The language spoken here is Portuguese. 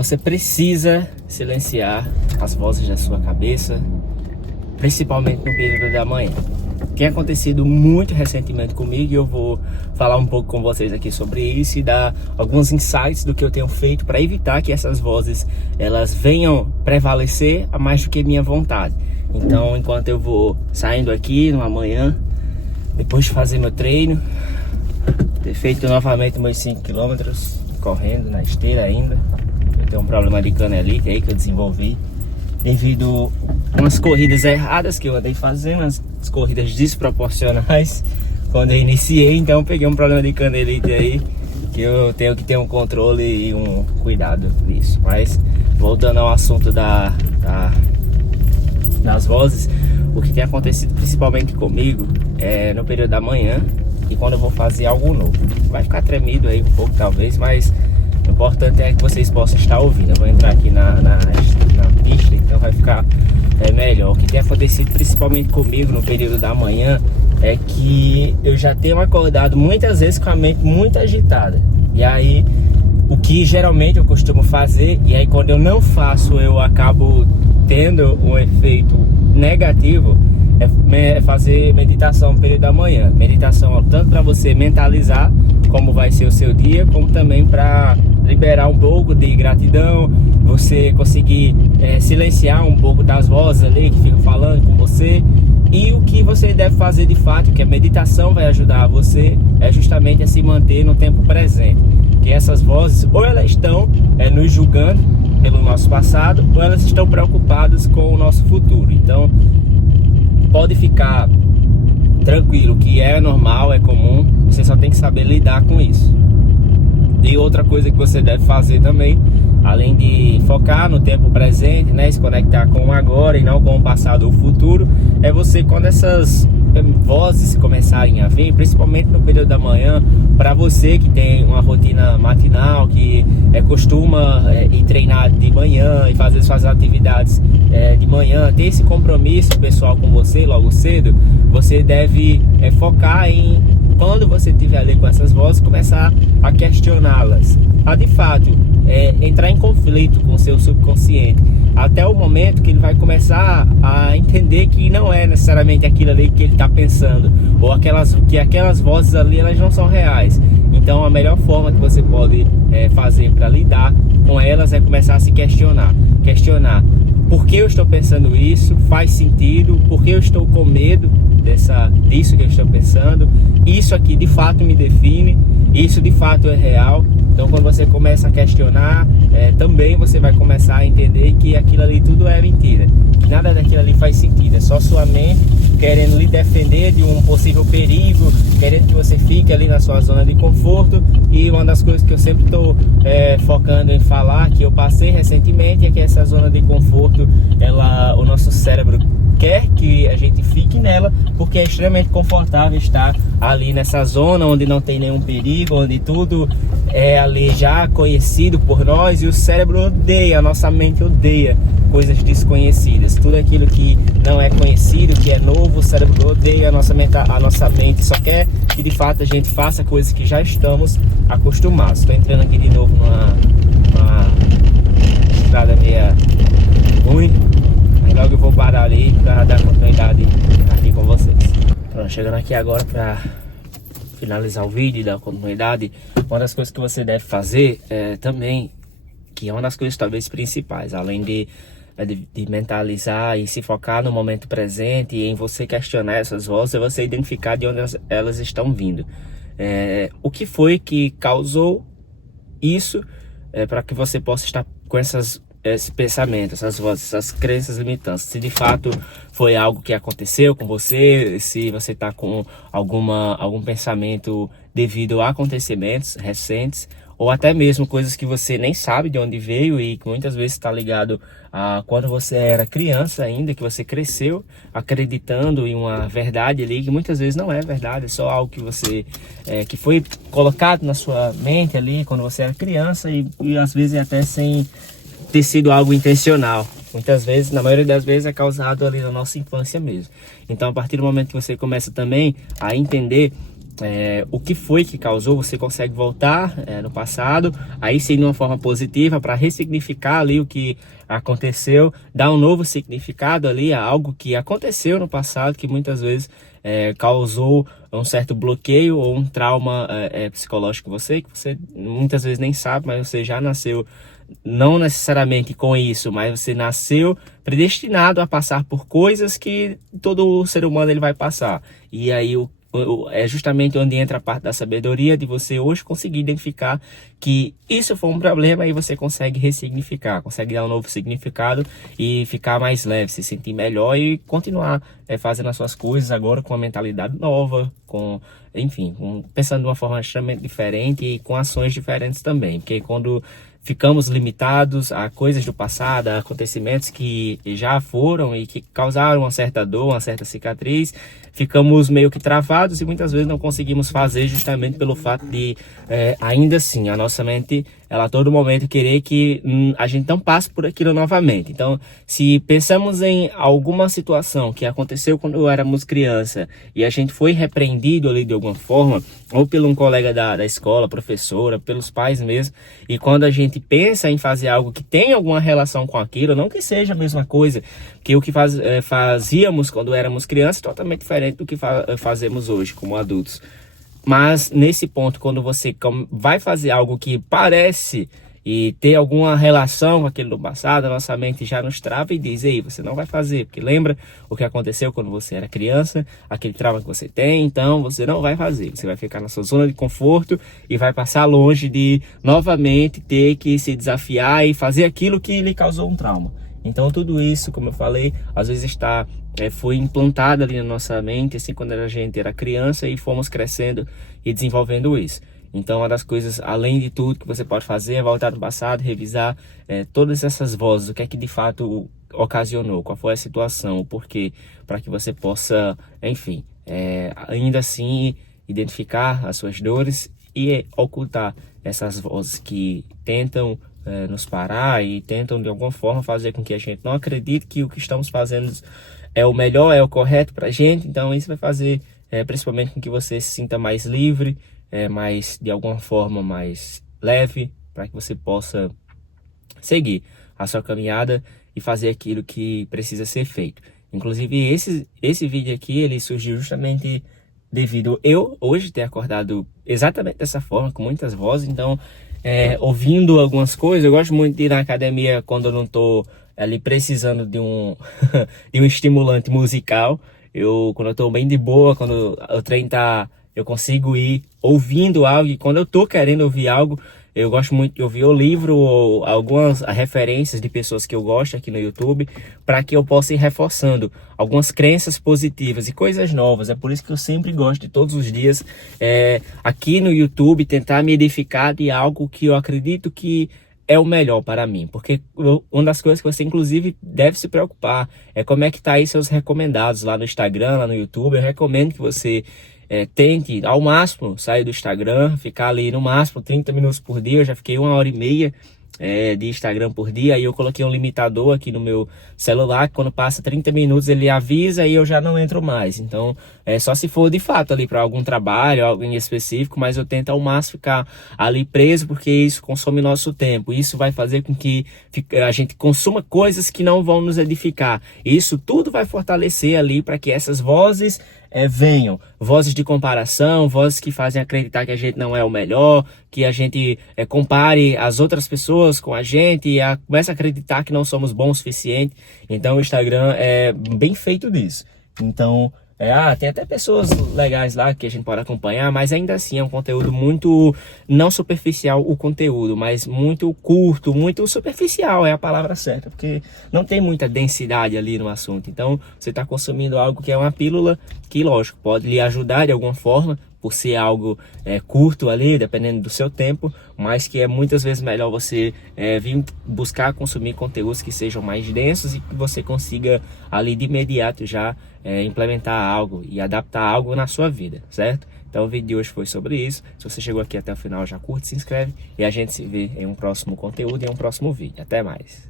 Você precisa silenciar as vozes da sua cabeça, principalmente no período da manhã. Tem acontecido muito recentemente comigo e eu vou falar um pouco com vocês aqui sobre isso e dar alguns insights do que eu tenho feito para evitar que essas vozes elas venham prevalecer a mais do que minha vontade. Então, enquanto eu vou saindo aqui numa manhã, depois de fazer meu treino, ter feito novamente meus 5 km correndo na esteira ainda, eu tenho um problema de canelite aí que eu desenvolvi devido a umas corridas erradas que eu andei fazendo, umas corridas desproporcionais quando eu iniciei. Então eu peguei um problema de canelite aí que eu tenho que ter um controle e um cuidado nisso. Mas voltando ao assunto das vozes, o que tem acontecido principalmente comigo é no período da manhã e quando eu vou fazer algo novo. Vai ficar tremido aí um pouco talvez, mas o importante é que vocês possam estar ouvindo. Eu vou entrar aqui na pista, então vai ficar melhor. O que tem acontecido principalmente comigo no período da manhã é que eu já tenho acordado muitas vezes com a mente muito agitada. E aí, o que geralmente eu costumo fazer, e aí quando eu não faço, eu acabo tendo um efeito negativo, é fazer meditação no período da manhã. Meditação tanto para você mentalizar como vai ser o seu dia, como também para liberar um pouco de gratidão, você conseguir silenciar um pouco das vozes ali que ficam falando com você. E o que você deve fazer de fato, que a meditação vai ajudar você, é justamente a se manter no tempo presente. Que essas vozes, ou elas estão nos julgando pelo nosso passado, ou elas estão preocupadas com o nosso futuro. Então, pode ficar tranquilo, que é normal, é comum, você só tem que saber lidar com isso. E outra coisa que você deve fazer também, além de focar no tempo presente, né, se conectar com o agora e não com o passado ou o futuro, é você, quando essas vozes começarem a vir, principalmente no período da manhã, para você que tem uma rotina matinal, que costuma ir treinar de manhã e fazer suas atividades de manhã, ter esse compromisso pessoal com você logo cedo, você deve focar em, quando você estiver ali com essas vozes, começar a questioná-las, a de fato entrar em conflito com o seu subconsciente, até o momento que ele vai começar a entender que não é necessariamente aquilo ali que ele está pensando, ou que aquelas vozes ali elas não são reais. Então a melhor forma que você pode fazer para lidar com elas é começar a se questionar por que eu estou pensando isso, faz sentido, por que eu estou com medo disso que eu estou pensando, isso aqui de fato me define, isso de fato é real. Então quando você começa a questionar, também você vai começar a entender que aquilo ali tudo é mentira, que nada daquilo ali faz sentido, é só sua mente querendo lhe defender de um possível perigo, querendo que você fique ali na sua zona de conforto. E uma das coisas que eu sempre estou focando em falar, que eu passei recentemente, é que essa zona de conforto, o nosso cérebro quer que a gente fique nela, porque é extremamente confortável estar ali nessa zona onde não tem nenhum perigo, onde tudo é ali já conhecido por nós, e o cérebro odeia, a nossa mente odeia coisas desconhecidas. Tudo aquilo que não é conhecido, que é novo, o cérebro odeia, a nossa mente só quer que de fato a gente faça coisas que já estamos acostumados. Estou entrando aqui de novo numa estrada meia ruim, mas logo eu vou parar ali para dar continuidade aqui com vocês. Então, chegando aqui agora para finalizar o vídeo e dar continuidade, uma das coisas que você deve fazer também, que é uma das coisas talvez principais, além de mentalizar e se focar no momento presente e em você questionar essas vozes, é você identificar de onde elas estão vindo. O que foi que causou isso, para que você possa estar com esse pensamento, essas vozes, essas crenças limitantes. Se de fato foi algo que aconteceu com você, se você está com algum pensamento devido a acontecimentos recentes, ou até mesmo coisas que você nem sabe de onde veio e que muitas vezes está ligado a quando você era criança ainda, que você cresceu acreditando em uma verdade ali, que muitas vezes não é verdade, é só algo que você que foi colocado na sua mente ali quando você era criança e às vezes até sem ter sido algo intencional. Muitas vezes, na maioria das vezes, é causado ali na nossa infância mesmo. Então, a partir do momento que você começa também a entender o que foi que causou, você consegue voltar no passado, aí sim de uma forma positiva, para ressignificar ali o que aconteceu, dar um novo significado ali a algo que aconteceu no passado, que muitas vezes causou um certo bloqueio ou um trauma psicológico em você, que você muitas vezes nem sabe, mas você já nasceu não necessariamente com isso, mas você nasceu predestinado a passar por coisas que todo ser humano ele vai passar. E aí é justamente onde entra a parte da sabedoria, de você hoje conseguir identificar que isso foi um problema e você consegue ressignificar, consegue dar um novo significado e ficar mais leve, se sentir melhor e continuar fazendo as suas coisas agora com uma mentalidade nova, enfim, pensando de uma forma extremamente diferente e com ações diferentes também, porque quando ficamos limitados a coisas do passado, a acontecimentos que já foram e que causaram uma certa dor, uma certa cicatriz, ficamos meio que travados e muitas vezes não conseguimos fazer justamente pelo fato de, ainda assim, a nossa mente, ela a todo momento querer que a gente não passe por aquilo novamente. Então, se pensamos em alguma situação que aconteceu quando éramos criança e a gente foi repreendido ali de alguma forma, ou por um colega da escola, professora, pelos pais mesmo, e quando a gente pensa em fazer algo que tem alguma relação com aquilo, não que seja a mesma coisa, que o que fazíamos quando éramos crianças é totalmente diferente do que fazemos hoje como adultos. Mas nesse ponto, quando você vai fazer algo que parece e ter alguma relação com aquele do passado, a nossa mente já nos trava e diz: ei, você não vai fazer, porque lembra o que aconteceu quando você era criança, aquele trauma que você tem, então você não vai fazer. Você vai ficar na sua zona de conforto e vai passar longe de novamente ter que se desafiar e fazer aquilo que lhe causou um trauma. Então tudo isso, como eu falei, às vezes foi implantado ali na nossa mente, assim, quando a gente era criança e fomos crescendo e desenvolvendo isso. Então uma das coisas, além de tudo que você pode fazer, é voltar no passado, revisar todas essas vozes, o que é que de fato ocasionou, qual foi a situação, o porquê, para que você possa, enfim, ainda assim identificar as suas dores e ocultar essas vozes que tentam nos parar e tentam de alguma forma fazer com que a gente não acredite que o que estamos fazendo é o melhor, é o correto para a gente. Então isso vai fazer principalmente com que você se sinta mais livre, mais de alguma forma mais leve, para que você possa seguir a sua caminhada e fazer aquilo que precisa ser feito. Inclusive esse vídeo aqui, ele surgiu justamente devido eu hoje ter acordado exatamente dessa forma, com muitas vozes. Então ouvindo algumas coisas, eu gosto muito de ir na academia quando eu não estou ali precisando de um de um estimulante musical. Quando eu estou bem de boa, quando o treino eu consigo ir ouvindo algo, e quando eu estou querendo ouvir algo, eu gosto muito de ouvir o livro ou algumas referências de pessoas que eu gosto aqui no YouTube, para que eu possa ir reforçando algumas crenças positivas e coisas novas. É por isso que eu sempre gosto de todos os dias aqui no YouTube tentar me edificar de algo que eu acredito que é o melhor para mim, porque uma das coisas que você inclusive deve se preocupar é como é que tá aí seus recomendados lá no Instagram, lá no YouTube. Eu recomendo que você tente ao máximo sair do Instagram, ficar ali no máximo 30 minutos por dia. Eu já fiquei 1h30 de Instagram por dia, aí eu coloquei um limitador aqui no meu celular, que quando passa 30 minutos ele avisa e eu já não entro mais. Então só se for de fato ali para algum trabalho, algo em específico, mas eu tento ao máximo ficar ali preso, porque isso consome nosso tempo. Isso vai fazer com que a gente consuma coisas que não vão nos edificar. Isso tudo vai fortalecer ali para que essas vozes venham, vozes de comparação, vozes que fazem acreditar que a gente não é o melhor, que a gente compare as outras pessoas com a gente e começa a acreditar que não somos bons o suficiente. Então o Instagram é bem feito disso. Então tem até pessoas legais lá que a gente pode acompanhar, mas ainda assim é um conteúdo muito, não superficial o conteúdo, mas muito curto, muito superficial é a palavra certa, porque não tem muita densidade ali no assunto. Então você está consumindo algo que é uma pílula que, lógico, pode lhe ajudar de alguma forma, por ser algo curto ali, dependendo do seu tempo, mas que é muitas vezes melhor você vir buscar consumir conteúdos que sejam mais densos e que você consiga ali de imediato já implementar algo e adaptar algo na sua vida, certo? Então o vídeo de hoje foi sobre isso. Se você chegou aqui até o final, já curte, se inscreve e a gente se vê em um próximo conteúdo e em um próximo vídeo. Até mais!